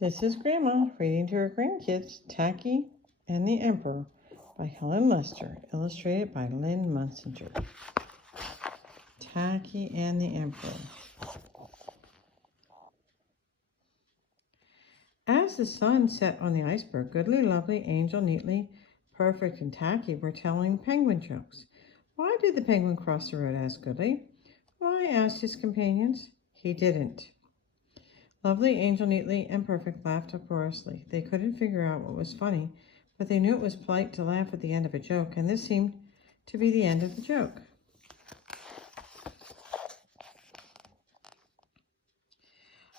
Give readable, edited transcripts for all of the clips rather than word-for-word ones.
This is Grandma reading to her grandkids, Tacky and the Emperor by Helen Lester, illustrated by Lynn Munsinger. Tacky and the Emperor. As the sun set on the iceberg, Goodly, Lovely, Angel, Neatly, Perfect, and Tacky were telling penguin jokes. Why did the penguin cross the road? Asked Goodly. Why? Asked his companions. He didn't. Lovely, Angel, Neatly, and Perfect laughed uproariously. They couldn't figure out what was funny, but they knew it was polite to laugh at the end of a joke, and this seemed to be the end of the joke.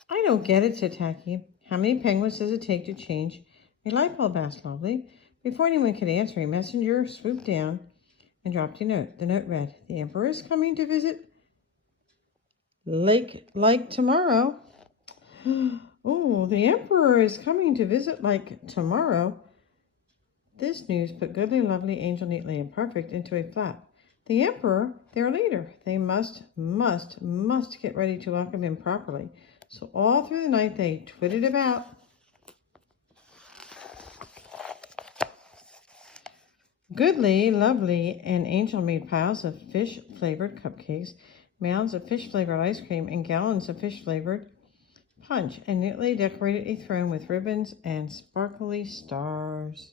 I don't get it, said Tacky. How many penguins does it take to change a light bulb? Asked Lovely. Before anyone could answer, a messenger swooped down and dropped a note. The note read, "The Emperor is coming to visit like tomorrow." Oh, the Emperor is coming to visit like tomorrow. This news put Goodly, Lovely, Angel, Neatly, and Perfect into a flap. The Emperor, their leader. They must get ready to welcome him properly. So all through the night they twittered about. Goodly, Lovely, and Angel made piles of fish-flavored cupcakes, mounds of fish-flavored ice cream, and gallons of fish-flavored punch, and neatly decorated a throne with ribbons and sparkly stars.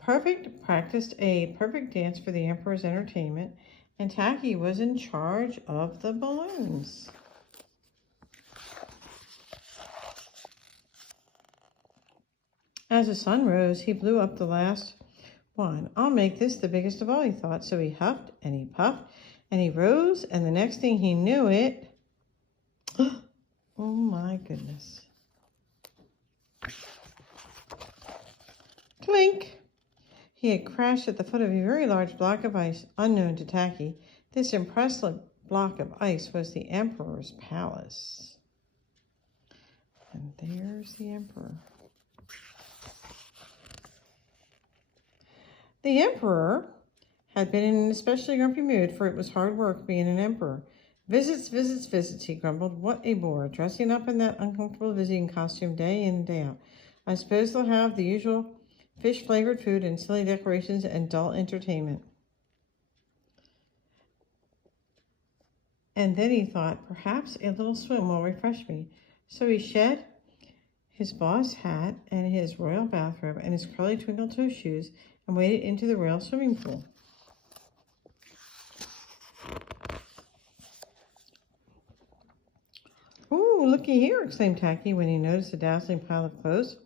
Perfect practiced a perfect dance for the Emperor's entertainment, and Tacky was in charge of the balloons. As the sun rose, he blew up the last one. I'll make this the biggest of all, he thought. So he huffed and he puffed and he rose, and the next thing he knew it, oh my goodness. Clink! He had crashed at the foot of a very large block of ice, unknown to Tacky. This impressive block of ice was the Emperor's palace. And there's the Emperor. The Emperor had been in an especially grumpy mood, for it was hard work being an emperor. Visits, visits, visits, he grumbled. What a bore, dressing up in that uncomfortable visiting costume day in and day out. I suppose they'll have the usual fish-flavored food and silly decorations and dull entertainment. And then he thought, perhaps a little swim will refresh me. So he shed his boss hat and his royal bathrobe and his curly twinkle toe shoes and waded into the royal swimming pool. "Ooh, looky here," exclaimed Tacky when he noticed a dazzling pile of clothes.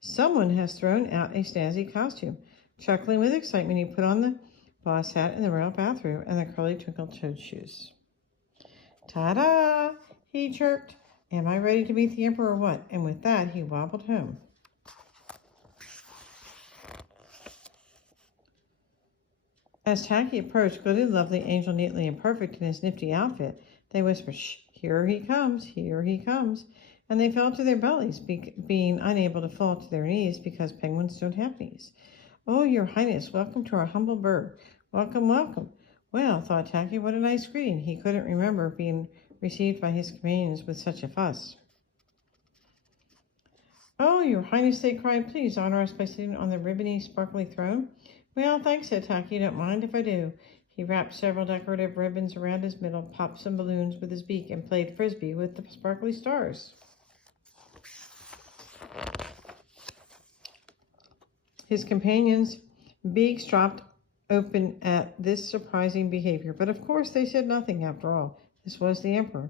"Someone has thrown out a snazzy costume." Chuckling with excitement, he put on the boss hat and the royal bathrobe and the curly twinkle-toed shoes. "Ta-da!" he chirped. "Am I ready to meet the Emperor or what?" And with that, he wobbled home. As Tacky approached, Goodly, Lovely, Angel, Neatly, and Perfect in his nifty outfit, they whispered, "Shh, here he comes, here he comes." And they fell to their bellies, being unable to fall to their knees because penguins don't have knees. "Oh, your Highness, welcome to our humble bird. Welcome, welcome." Well, thought Tacky, what a nice greeting. He couldn't remember being received by his companions with such a fuss. "Oh, your Highness," they cried, "please honor us by sitting on the ribbony, sparkly throne." "Well, thanks," said Tacky. "Don't mind if I do." He wrapped several decorative ribbons around his middle, popped some balloons with his beak, and played frisbee with the sparkly stars. His companions' beaks dropped open at this surprising behavior, but of course they said nothing after all. This was the Emperor.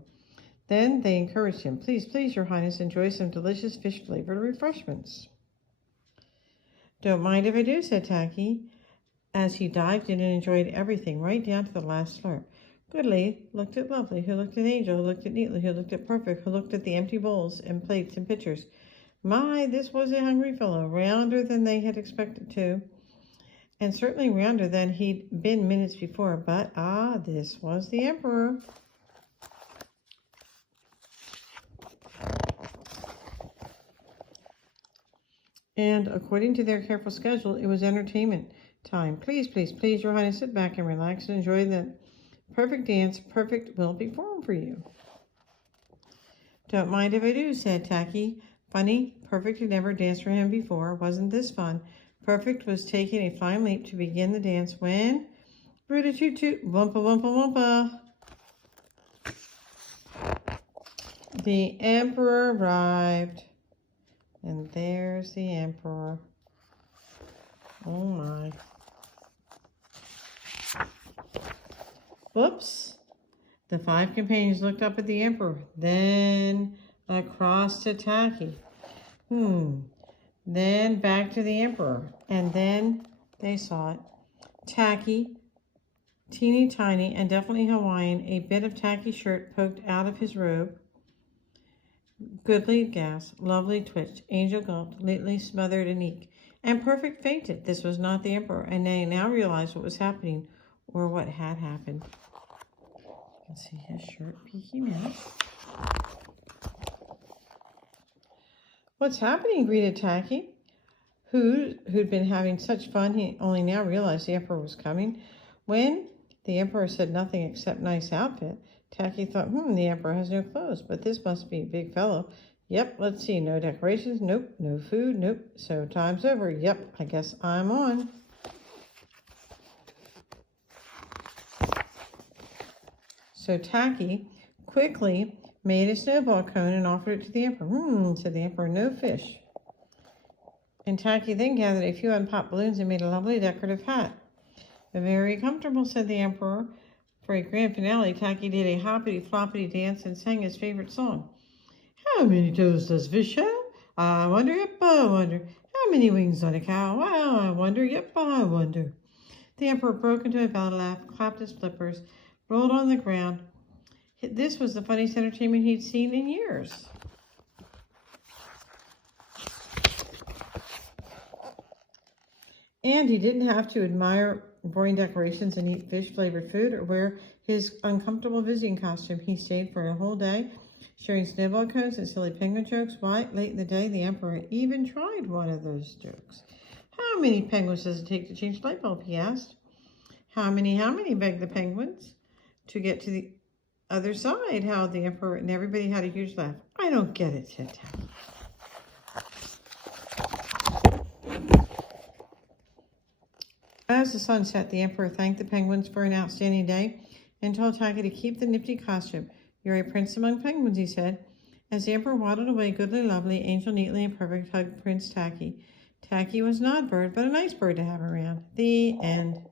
Then they encouraged him. "Please, please, your Highness, enjoy some delicious fish-flavored refreshments." "Don't mind if I do," said Tacky, as he dived in and enjoyed everything, right down to the last slurp. Goodly looked at Lovely, who looked at Angel, who looked at Neatly, who looked at Perfect, who looked at the empty bowls and plates and pitchers. My, this was a hungry fellow, rounder than they had expected to, and certainly rounder than he'd been minutes before. But, this was the Emperor. And according to their careful schedule, it was entertainment time. "Please, please, please, your Highness, sit back and relax and enjoy the perfect dance Perfect will perform for you." "Don't mind if I do," said Tacky, Funny, Perfect had never danced for him before. Wasn't this fun? Perfect was taking a fine leap to begin the dance when... Root-a-toot-toot, wumpa wumpa wumpa. The Emperor arrived. And there's the Emperor. Oh my. Whoops. The 5 companions looked up at the Emperor, then across to Tacky. Then back to the Emperor, and then they saw it. Tacky, teeny tiny and definitely Hawaiian, a bit of tacky shirt poked out of his robe. Goodly gasped, Lovely twitched, Angel gulped, Lately smothered and eek, and Perfect fainted. This was not the Emperor, and they now realized what was happening, or what had happened. You can see his shirt peeking out. What's happening? Greeted Tacky, who'd been having such fun he only now realized the Emperor was coming. When the Emperor said nothing except nice outfit, Tacky thought, the Emperor has no clothes, but this must be a big fellow. Yep, let's see, no decorations, nope, no food, nope, so time's over. Yep, I guess I'm on. So Tacky quickly made a snowball cone and offered it to the Emperor. Said the Emperor, no fish. And Tacky then gathered a few unpopped balloons and made a lovely decorative hat. Very comfortable, said the Emperor. For a grand finale, Tacky did a hoppity-floppity dance and sang his favorite song. How many toes does fish have? I wonder, yep, I wonder. How many wings on a cow? Wow, I wonder, yep, I wonder. The Emperor broke into a belly laugh, clapped his flippers, rolled on the ground. This was the funniest entertainment he'd seen in years. And he didn't have to admire boring decorations and eat fish-flavored food or wear his uncomfortable visiting costume. He stayed for a whole day, sharing snowball cones and silly penguin jokes. Why, late in the day, the Emperor even tried one of those jokes. How many penguins does it take to change a light bulb, he asked. How many, begged the penguins. To get to the other side, howled the Emperor, and everybody had a huge laugh. I don't get it, said Tacky. As the sun set, the Emperor thanked the penguins for an outstanding day and told Tacky to keep the nifty costume. You're a prince among penguins, he said. As the Emperor waddled away, Goodly, Lovely, Angel, Neatly, and Perfect hugged Prince Tacky. Tacky was not a bird, but a nice bird to have around. The end.